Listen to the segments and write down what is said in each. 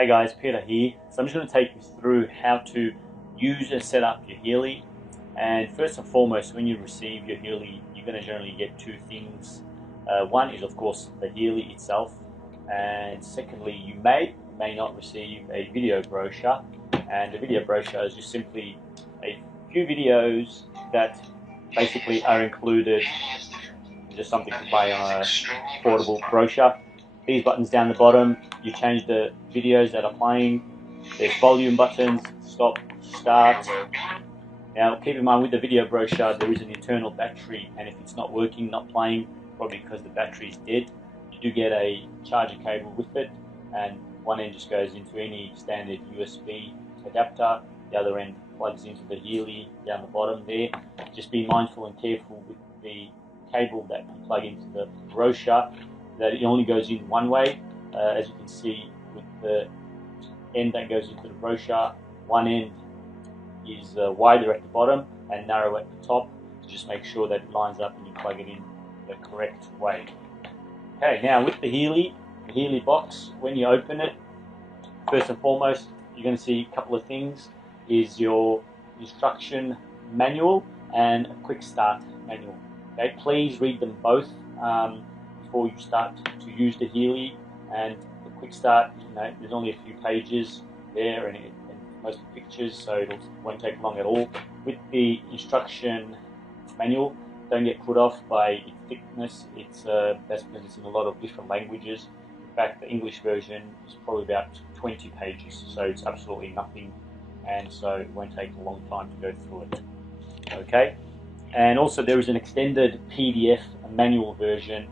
Hey guys, Peter here. So I'm just going to take you through how to use and set up your Healy. And first and foremost, when you receive your Healy, you're going to generally get two things. One is of course the Healy itself, and secondly, you may not receive a video brochure. And the video brochure is just simply a few videos that basically are included, just something to play on a portable brochure. These buttons down the bottom, you change the videos that are playing. There's volume buttons, stop, start. Now keep in mind with the video brochure there is an internal battery, and if it's not working, not playing, probably because the battery is dead, you do get a charger cable with it, and one end just goes into any standard USB adapter, the other end plugs into the Healy down the bottom there. Just be mindful and careful with the cable that you plug into the brochure, that it only goes in one way. As you can see with the end that goes into the brochure, one end is wider at the bottom and narrow at the top, so just make sure that it lines up and you plug it in the correct way. Okay, now with the Healy box, when you open it, first and foremost you're going to see a couple of things. Is your instruction manual and a quick start manual. Okay, please read them both before you start to use the Healy. And the quick start, there's only a few pages there and most pictures, so it won't take long at all. With the instruction manual, don't get put off by its thickness. That's because it's in a lot of different languages. In fact, the English version is probably about 20 pages, so it's absolutely nothing, and so it won't take a long time to go through it. Okay, and also there is an extended PDF manual version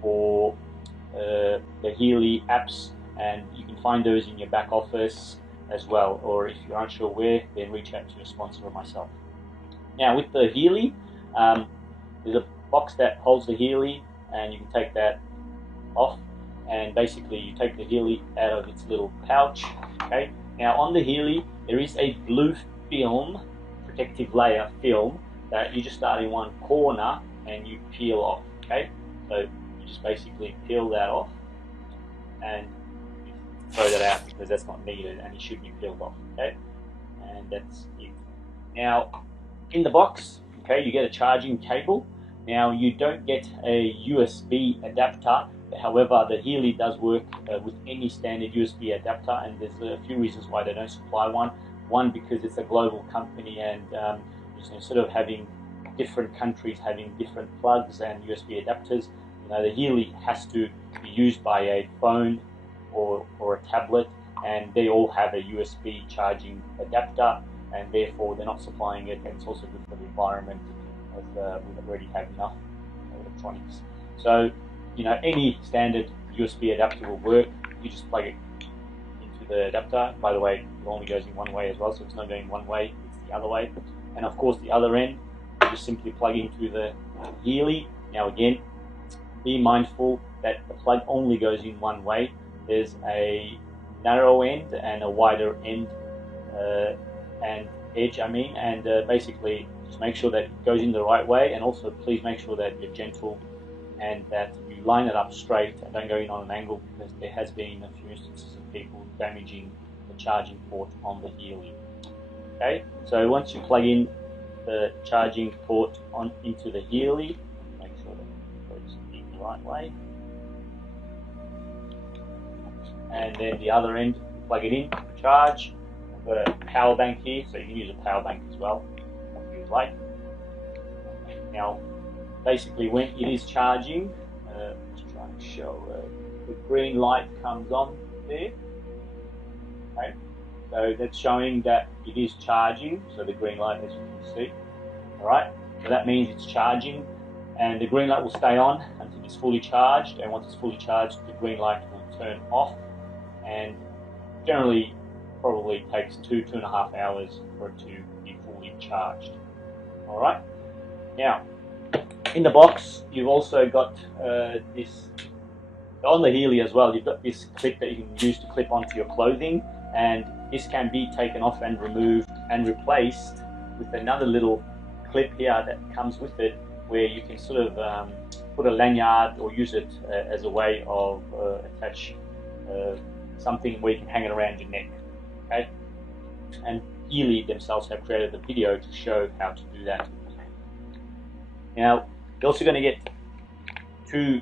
for the Healy apps, and you can find those in your back office as well, or if you're unsure where, then reach out to your sponsor or myself. Now with the Healy, there's a box that holds the Healy, and you can take that off, and basically you take the Healy out of its little pouch. Okay, now on the Healy there is a blue film, protective layer film, that you just start in one corner and you peel off. Okay, so you just basically peel that off and throw that out because that's not needed and it should be peeled off. Okay, and that's it. Now in the box, okay, you get a charging cable. Now you don't get a USB adapter, however the Healy does work with any standard USB adapter, and there's a few reasons why they don't supply one. One, because it's a global company, and instead of having different countries having different plugs and USB adapters, the Healy has to be used by a phone or a tablet, and they all have a USB charging adapter, and therefore they're not supplying it, and it's also good for the environment, as we already have enough electronics. So any standard USB adapter will work. You just plug it into the adapter. By the way, it only goes in one way as well, so it's not going one way, it's the other way. And of course the other end, you just simply plug into the Healy. Now again, be mindful that the plug only goes in one way. There's a narrow end and a wider end and edge, and basically just make sure that it goes in the right way, and also please make sure that you're gentle and that you line it up straight and don't go in on an angle, because there has been a few instances of people damaging the charging port on the Healy. Okay, so once you plug in the charging port into the Healy, make sure that it goes in the right way, and then the other end, plug it in, charge. I've got a power bank here, so you can use a power bank as well if you like. Now basically when it is charging, just trying to show, the green light comes on there. Okay, so that's showing that it is charging, so the green light, as you can see. Alright, so that means it's charging, and the green light will stay on until it's fully charged, and once it's fully charged the green light will turn off, and generally probably takes 2.5 hours for it to be fully charged. Alright, now in the box you've also got this, on the Healy as well, you've got this clip that you can use to clip onto your clothing, and this can be taken off and removed and replaced with another little clip here that comes with it, where you can sort of put a lanyard or use it as a way of attach something where you can hang it around your neck. Okay, and Healy themselves have created a video to show how to do that. Now you're also going to get 2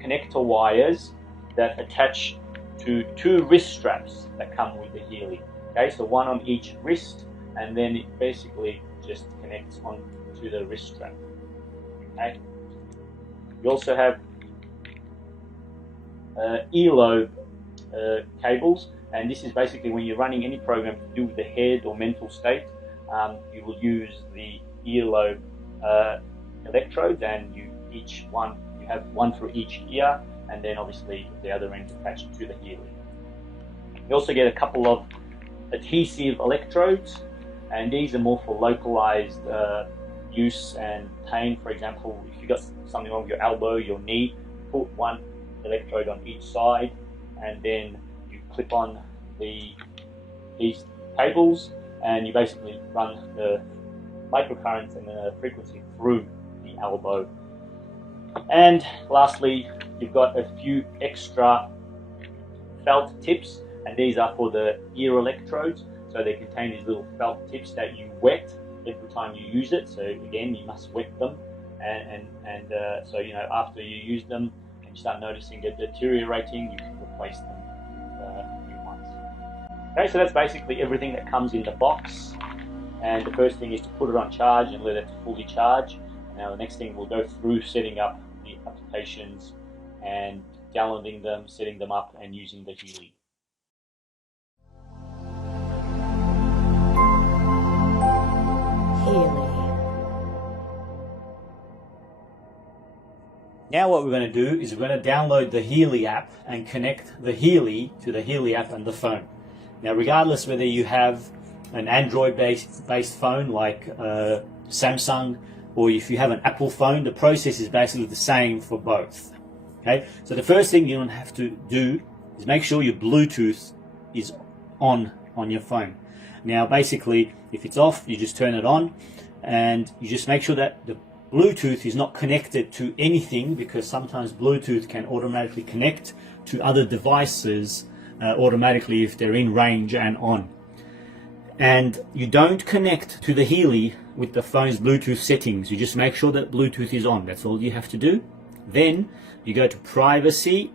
connector wires that attach to 2 wrist straps that come with the Healy. Okay, so one on each wrist, and then it basically just connects onto the wrist strap. Okay, you also have earlobe cables, and this is basically when you're running any program to do with the head or mental state. You will use the earlobe electrodes, and you have one for each ear, and then obviously the other end attached to the Healy. You also get a couple of adhesive electrodes, and these are more for localized use and pain. For example, if you've got something wrong with your elbow, your knee, put one electrode on each side, and then you clip on these cables, and you basically run the microcurrents and the frequency through the elbow. And lastly, you've got a few extra felt tips, and these are for the ear electrodes. So they contain these little felt tips that you wet every time you use it. So again, you must wet them, and so after you use them and you start noticing it deteriorating, you can replace them with new ones. Okay, so that's basically everything that comes in the box. And the first thing is to put it on charge and let it fully charge. Now the next thing, we'll go through setting up the applications and downloading them, setting them up, and using the Healy. Now what we're going to do is we're going to download the Healy app and connect the Healy to the Healy app on the phone. Now regardless whether you have an Android-based phone like Samsung, or if you have an Apple phone, the process is basically the same for both. Okay, so the first thing you don't have to do is make sure your Bluetooth is on your phone. Now basically, if it's off, you just turn it on, and you just make sure that the Bluetooth is not connected to anything, because sometimes Bluetooth can automatically connect to other devices automatically if they're in range and on. And you don't connect to the Healy with the phone's Bluetooth settings. You just make sure that Bluetooth is on. That's all you have to do. Then you go to privacy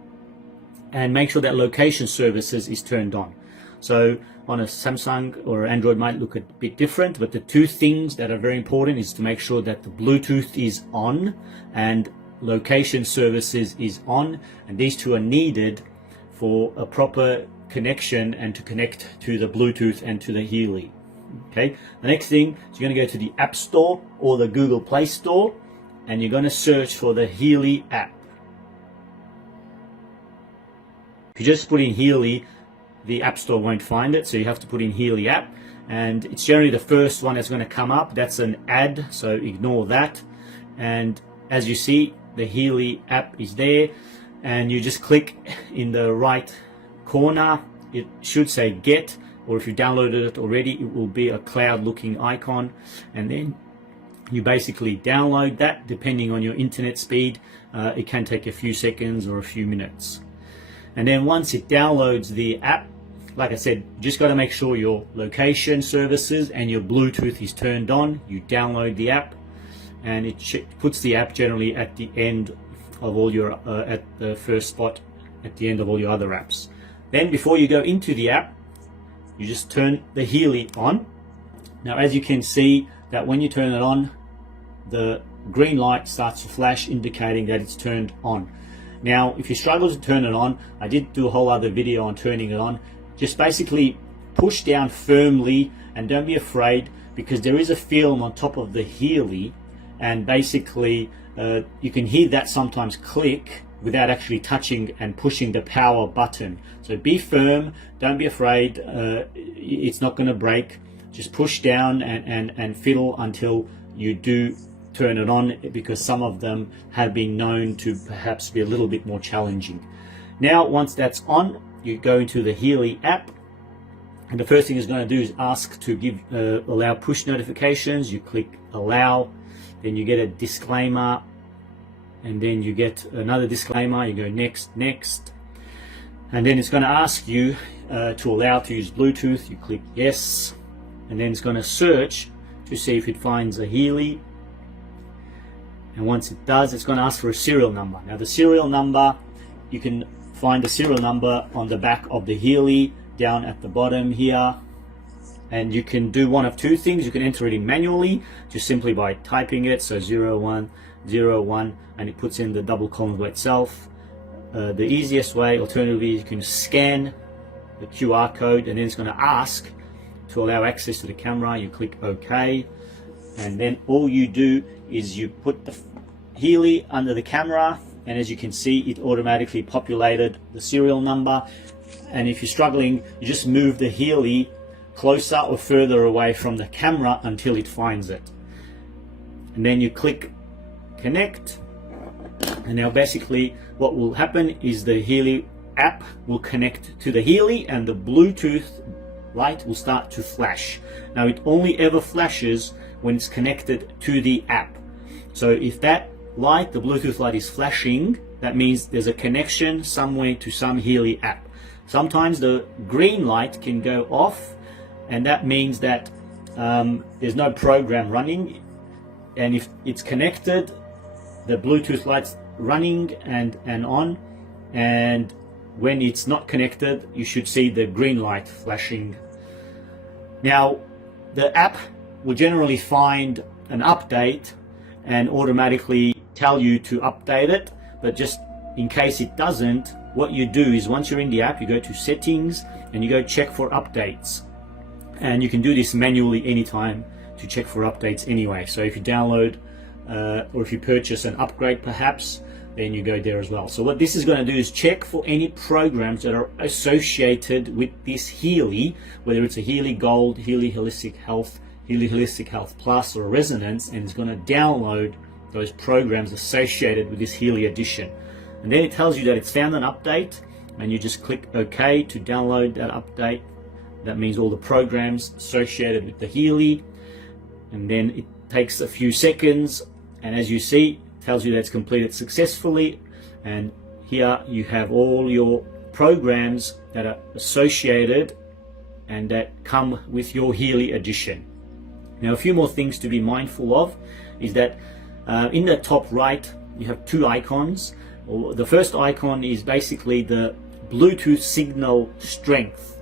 and make sure that location services is turned on. So on a Samsung or Android might look a bit different, but the 2 things that are very important is to make sure that the Bluetooth is on and location services is on, and these 2 are needed for a proper connection and to connect to the Bluetooth and to the Healy. Okay, the next thing is you're going to go to the App Store or the Google Play Store, and you're going to search for the Healy app. If you just put in Healy, the App Store won't find it, so you have to put in Healy app, and it's generally the first one that's going to come up. That's an ad, so ignore that. And as you see, the Healy app is there, and you just click in the right corner. It should say get, or if you downloaded it already, it will be a cloud looking icon, and then you basically download that. Depending on your internet speed, it can take a few seconds or a few minutes. And then once it downloads the app, like I said, you just got to make sure your location services and your Bluetooth is turned on. You download the app, and it puts the app generally at the end of all your at the first spot at the end of all your other apps. Then before you go into the app, you just turn the Healy on. Now as you can see, that when you turn it on, the green light starts to flash, indicating that it's turned on. Now if you struggle to turn it on, I did do a whole other video on turning it on. Just basically push down firmly, and don't be afraid, because there is a film on top of the Healy, and basically you can hear that sometimes click without actually touching and pushing the power button. So be firm, don't be afraid, it's not going to break. Just push down and fiddle until you do turn it on, because some of them have been known to perhaps be a little bit more challenging. Now once that's on, you go into the Healy app, and the first thing it's going to do is ask to allow push notifications. You click allow, then you get a disclaimer, and then you get another disclaimer. You go next, next, And then it's going to ask you to allow to use Bluetooth. You click yes, and then it's going to search to see if it finds a Healy. And once it does, it's going to ask for a serial number. Now the serial number, you can find the serial number on the back of the Healy down at the bottom here. And you can do one of two things. You can enter it in manually, just simply by typing it, so 0101, and it puts in the double columns by itself. The easiest way, alternatively, you can scan the QR code, and then it's going to ask to allow access to the camera. You click OK, and then all you do is you put the Healy under the camera, and as you can see, it automatically populated the serial number. And if you're struggling, you just move the Healy closer or further away from the camera until it finds it, and then you click connect. And now basically what will happen is the Healy app will connect to the Healy, and the Bluetooth light will start to flash. Now it only ever flashes when it's connected to the app. So if that light, the Bluetooth light, is flashing, that means there's a connection somewhere to some Healy app. Sometimes the green light can go off, and that means that there's no program running. And if it's connected, the Bluetooth light's running and on, and when it's not connected, you should see the green light flashing. Now the app will generally find an update and automatically tell you to update it, but just in case it doesn't, what you do is once you're in the app, you go to settings and you go check for updates. And you can do this manually anytime to check for updates anyway. So if you download or if you purchase an upgrade perhaps, then you go there as well. So what this is going to do is check for any programs that are associated with this Healy, whether it's a Healy Gold, Healy Holistic Health, Healy Holistic Health Plus, or Resonance, and it's going to download those programs associated with this Healy edition. And then it tells you that it's found an update, and you just click OK to download that update. That means all the programs associated with the Healy, and then it takes a few seconds, and as you see, it tells you that it's completed successfully. And here you have all your programs that are associated and that come with your Healy edition. Now a few more things to be mindful of is that in the top right you have two icons. The first icon is basically the Bluetooth signal strength,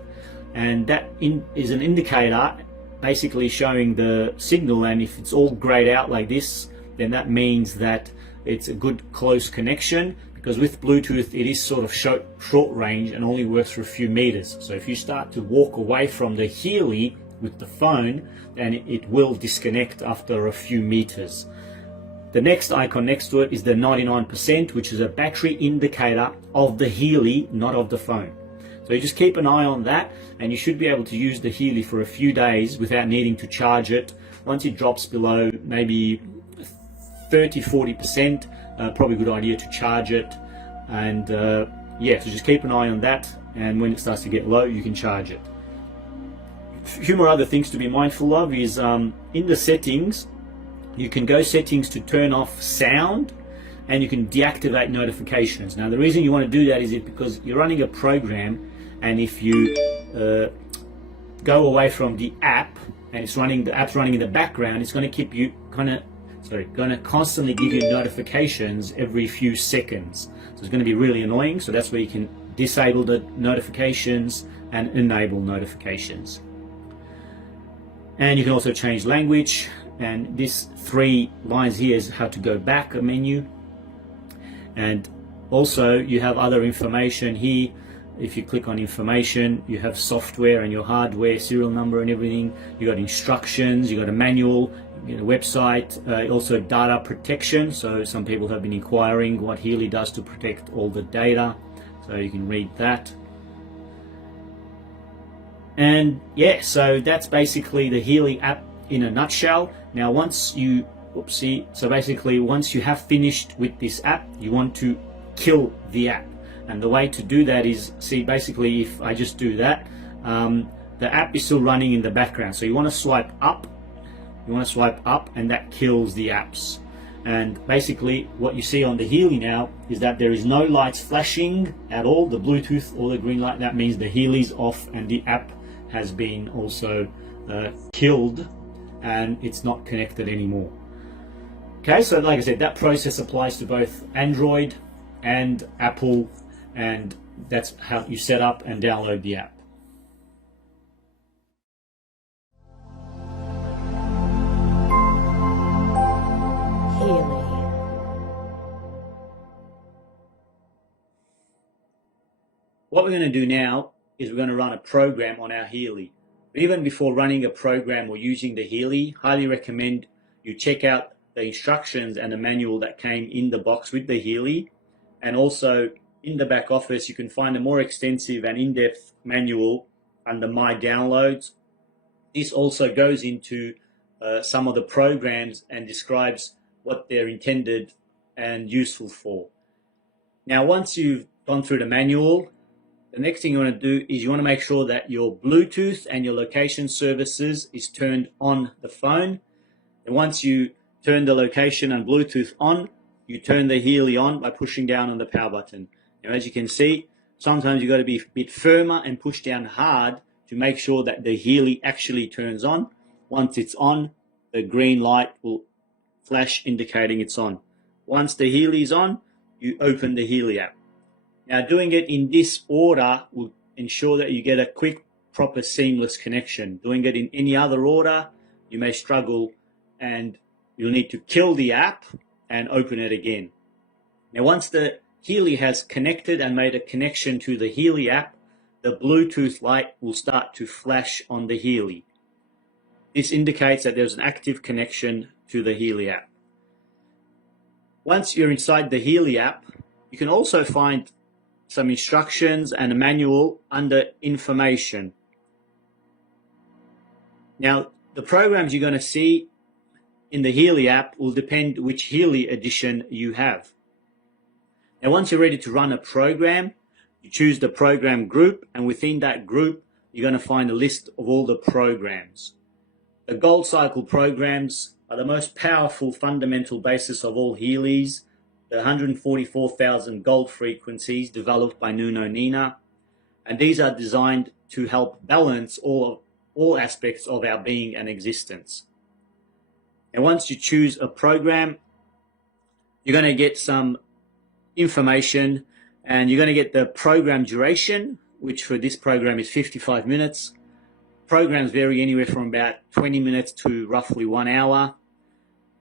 and that is an indicator basically showing the signal, and if it's all grayed out like this, then that means that it's a good close connection, because with Bluetooth it is sort of short range and only works for a few meters. So if you start to walk away from the Healy with the phone, then it will disconnect after a few meters. The next icon next to it is the 99%, which is a battery indicator of the Healy, not of the phone. So you just keep an eye on that, and you should be able to use the Healy for a few days without needing to charge it. Once it drops below maybe 30-40%, probably a good idea to charge it. And yeah, so just keep an eye on that, and when it starts to get low, you can charge it. A few more other things to be mindful of is in the settings, you can go settings to turn off sound, and you can deactivate notifications. Now the reason you want to do that is because you're running a program, and if you go away from the app and the app's running in the background, it's going to keep you going to constantly give you notifications every few seconds. So it's going to be really annoying. So that's where you can disable the notifications and enable notifications. And you can also change language, and this 3 lines here is how to go back a menu. And also you have other information here. If you click on information, you have software and your hardware, serial number and everything. You got instructions, you got a manual, you got a website, also data protection. So some people have been inquiring what Healy does to protect all the data. So you can read that. And yeah, so that's basically the Healy app in a nutshell. Now once you, so basically once you have finished with this app, you want to kill the app. And the way to do that is, see, basically if I just do that, the app is still running in the background. So you want to swipe up, and that kills the apps. And basically what you see on the Healy now is that there is no lights flashing at all, the Bluetooth or the green light. That means the Healy's off and the app has been also killed and it's not connected anymore. Okay, so like I said, that process applies to both Android and Apple, and that's how you set up and download the app. Healy. What we're going to do now is we're going to run a program on our Healy. But even before running a program or using the Healy, highly recommend you check out the instructions and the manual that came in the box with the Healy. And also in the back office, you can find a more extensive and in-depth manual under My Downloads. This also goes into some of the programs and describes what they're intended and useful for. Now, once you've gone through the manual, the next thing you want to do is you want to make sure that your Bluetooth and your location services is turned on the phone. And once you turn the location and Bluetooth on, you turn the Healy on by pushing down on the power button. Now, as you can see, sometimes you've got to be a bit firmer and push down hard to make sure that the Healy actually turns on. Once it's on, the green light will flash indicating it's on. Once the Healy is on, you open the Healy app. Now, doing it in this order will ensure that you get a quick, proper, seamless connection. Doing it in any other order, you may struggle and you'll need to kill the app and open it again. Now, once the Healy has connected and made a connection to the Healy app, the Bluetooth light will start to flash on the Healy. This indicates that there's an active connection to the Healy app. Once you're inside the Healy app, you can also find some instructions and a manual under information. Now, the programs you're going to see in the Healy app will depend which Healy edition you have. Now, once you're ready to run a program, you choose the program group, and within that group, you're going to find a list of all the programs. The Gold Cycle programs are the most powerful fundamental basis of all Healys, the 144,000 gold frequencies developed by Nuno Nina, and these are designed to help balance all aspects of our being and existence. And once you choose a program, you're going to get some information, and you're going to get the program duration, which for this program is 55 minutes. Programs vary anywhere from about 20 minutes to roughly 1 hour.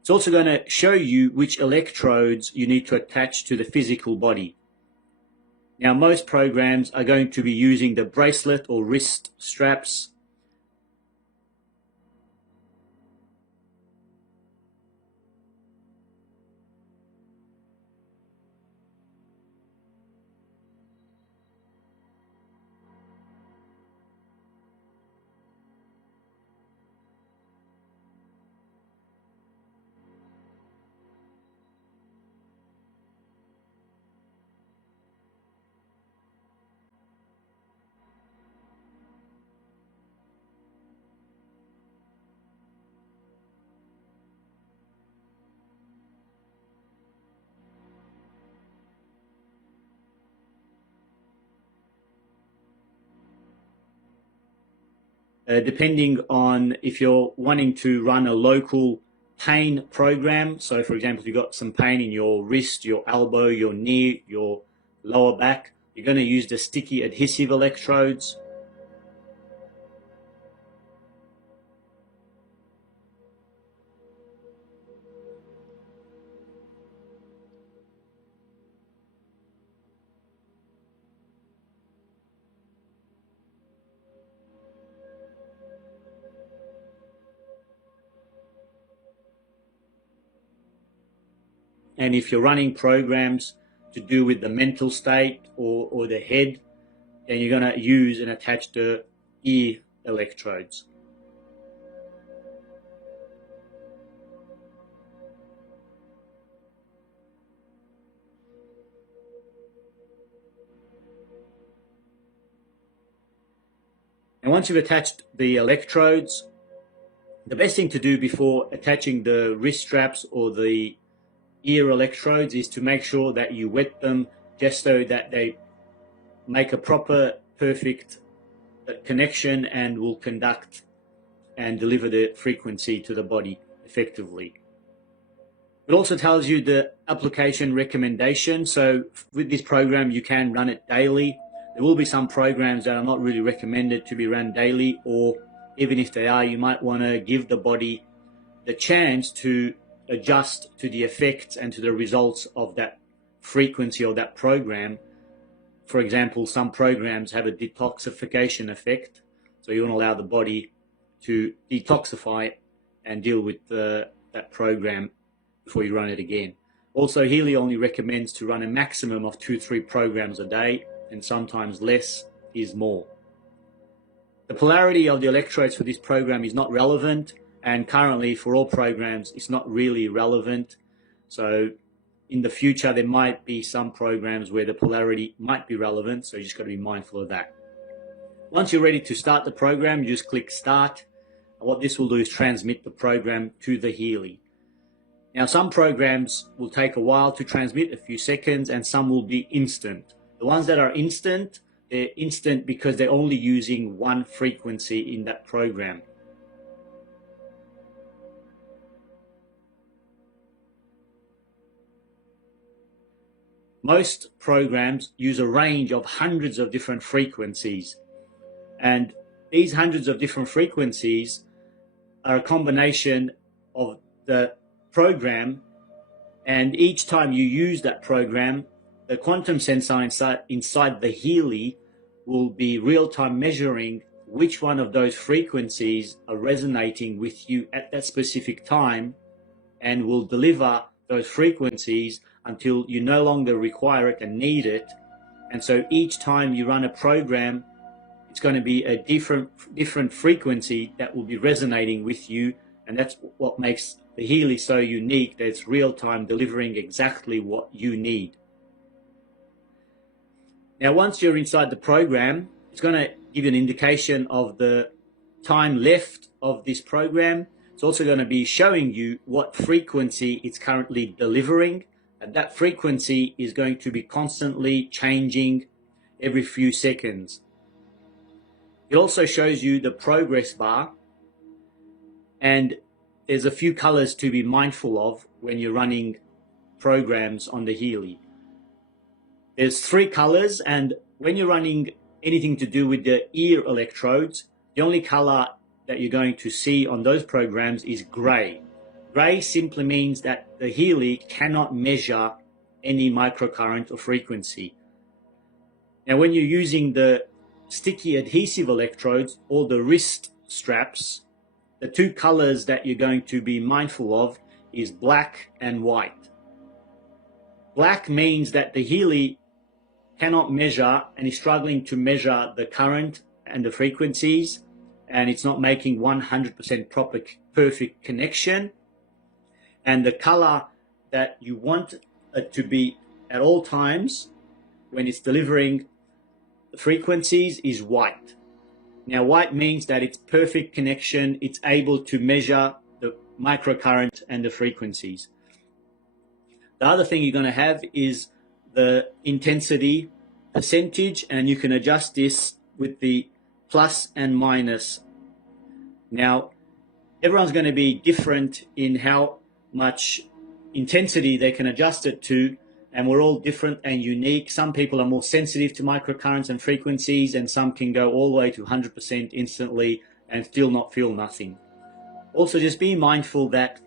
It's also going to show you which electrodes you need to attach to the physical body. Now, most programs are going to be using the bracelet or wrist straps. Depending on if you're wanting to run a local pain program. So for example, if you've got some pain in your wrist, your elbow, your knee, your lower back, you're going to use the sticky adhesive electrodes. And if you're running programs to do with the mental state or the head, then you're going to use and attach the ear electrodes. And once you've attached the electrodes, the best thing to do before attaching the wrist straps or the ear electrodes is to make sure that you wet them just so that they make a proper, perfect connection and will conduct and deliver the frequency to the body effectively. It also tells you the application recommendation. So with this program, you can run it daily. There will be some programs that are not really recommended to be run daily, or even if they are, you might want to give the body the chance to adjust to the effects and to the results of that frequency or that program. For example, some programs have a detoxification effect, so you want to allow the body to detoxify and deal with that program before you run it again. Also, Healy only recommends to run a maximum of 2-3 programs a day, and sometimes less is more. The polarity of the electrodes for this program is not relevant, and currently for all programs it's not really relevant. So in the future there might be some programs where the polarity might be relevant, so you just got to be mindful of that. Once you're ready to start the program, you just click start. What this will do is transmit the program to the Healy. Now, some programs will take a while to transmit, a few seconds, and some will be instant. The ones that are instant, they're instant because they're only using one frequency in that program. Most programs use a range of hundreds of different frequencies, and these hundreds of different frequencies are a combination of the program, and each time you use that program, the quantum sensor inside the Healy will be real-time measuring which one of those frequencies are resonating with you at that specific time, and will deliver those frequencies until you no longer require it and need it. And so each time you run a program, it's going to be a different frequency that will be resonating with you, and that's what makes the Healy so unique, that it's real-time delivering exactly what you need. Now, once you're inside the program, it's going to give you an indication of the time left of this program. It's also going to be showing you what frequency it's currently delivering, and that frequency is going to be constantly changing every few seconds. It also shows you the progress bar, and there's a few colors to be mindful of when you're running programs on the Healy. There's 3 colors, and when you're running anything to do with the ear electrodes, the only color that you're going to see on those programs is gray. Gray simply means that the Healy cannot measure any microcurrent or frequency. Now, when you're using the sticky adhesive electrodes or the wrist straps, the 2 colors that you're going to be mindful of is black and white. Black means that the Healy cannot measure and is struggling to measure the current and the frequencies, and it's not making 100% proper, perfect connection. And the color that you want it to be at all times when it's delivering the frequencies is white. Now, white means that it's perfect connection, it's able to measure the microcurrent and the frequencies. The other thing you're going to have is the intensity percentage, and you can adjust this with the plus and minus. Now, everyone's going to be different in how much intensity they can adjust it to, and we're all different and unique. Some people are more sensitive to microcurrents and frequencies, and some can go all the way to 100% instantly and still not feel nothing. Also, just be mindful that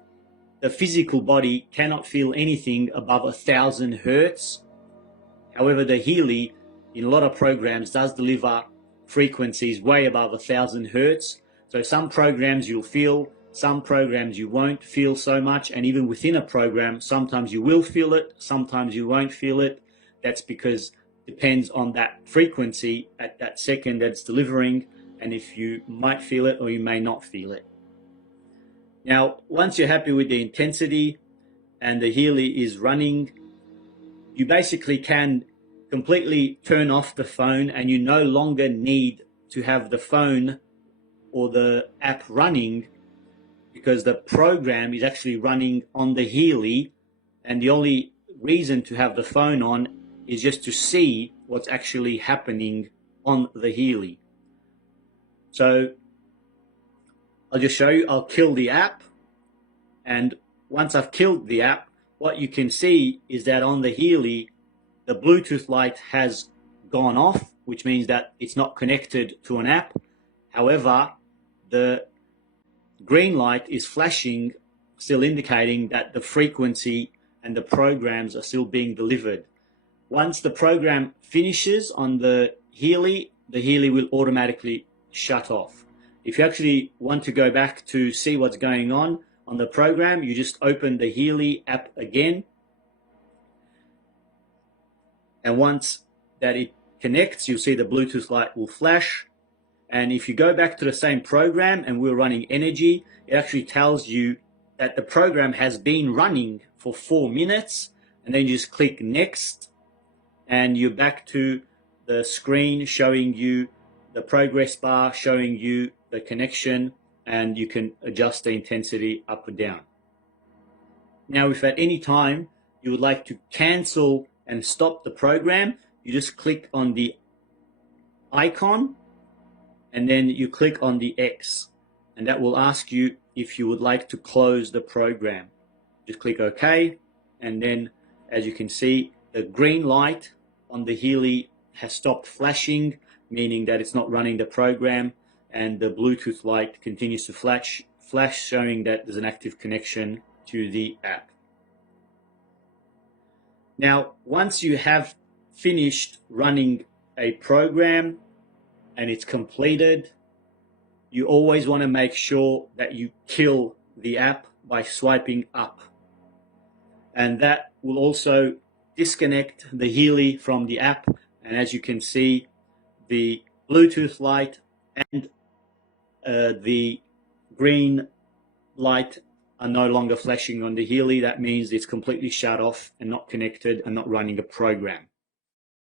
the physical body cannot feel anything above 1,000 hertz. However, the Healy, in a lot of programs, does deliver frequencies way above 1,000 hertz. So some programs you'll feel, some programs you won't feel so much, and even within a program, sometimes you will feel it, sometimes you won't feel it. That's because it depends on that frequency at that second that's delivering, and if you might feel it or you may not feel it. Now, once you're happy with the intensity and the Healy is running, you basically can completely turn off the phone, and you no longer need to have the phone or the app running, because the program is actually running on the Healy and the only reason to have the phone on is just to see what's actually happening on the Healy. So I'll just show you. I'll kill the app, and once I've killed the app, what you can see is that on the Healy, the Bluetooth light has gone off, which means that it's not connected to an app. However, the green light is flashing, still indicating that the frequency and the programs are still being delivered. Once the program finishes on the Healy will automatically shut off. If you actually want to go back to see what's going on the program, you just open the Healy app again. And once that it connects, you'll see the Bluetooth light will flash. And if you go back to the same program and we're running energy, it actually tells you that the program has been running for 4 minutes, and then you just click next and you're back to the screen showing you the progress bar, showing you the connection, and you can adjust the intensity up or down. Now, if at any time you would like to cancel and stop the program, you just click on the icon and then you click on the X, and that will ask you if you would like to close the program. Just click OK, and then as you can see, the green light on the Healy has stopped flashing, meaning that it's not running the program, and the Bluetooth light continues to flash, showing that there's an active connection to the app. Now, once you have finished running a program and it's completed, you always want to make sure that you kill the app by swiping up. And that will also disconnect the Healy from the app. And as you can see, the Bluetooth light and the green light are no longer flashing on the Healy. That means it's completely shut off and not connected and not running a program.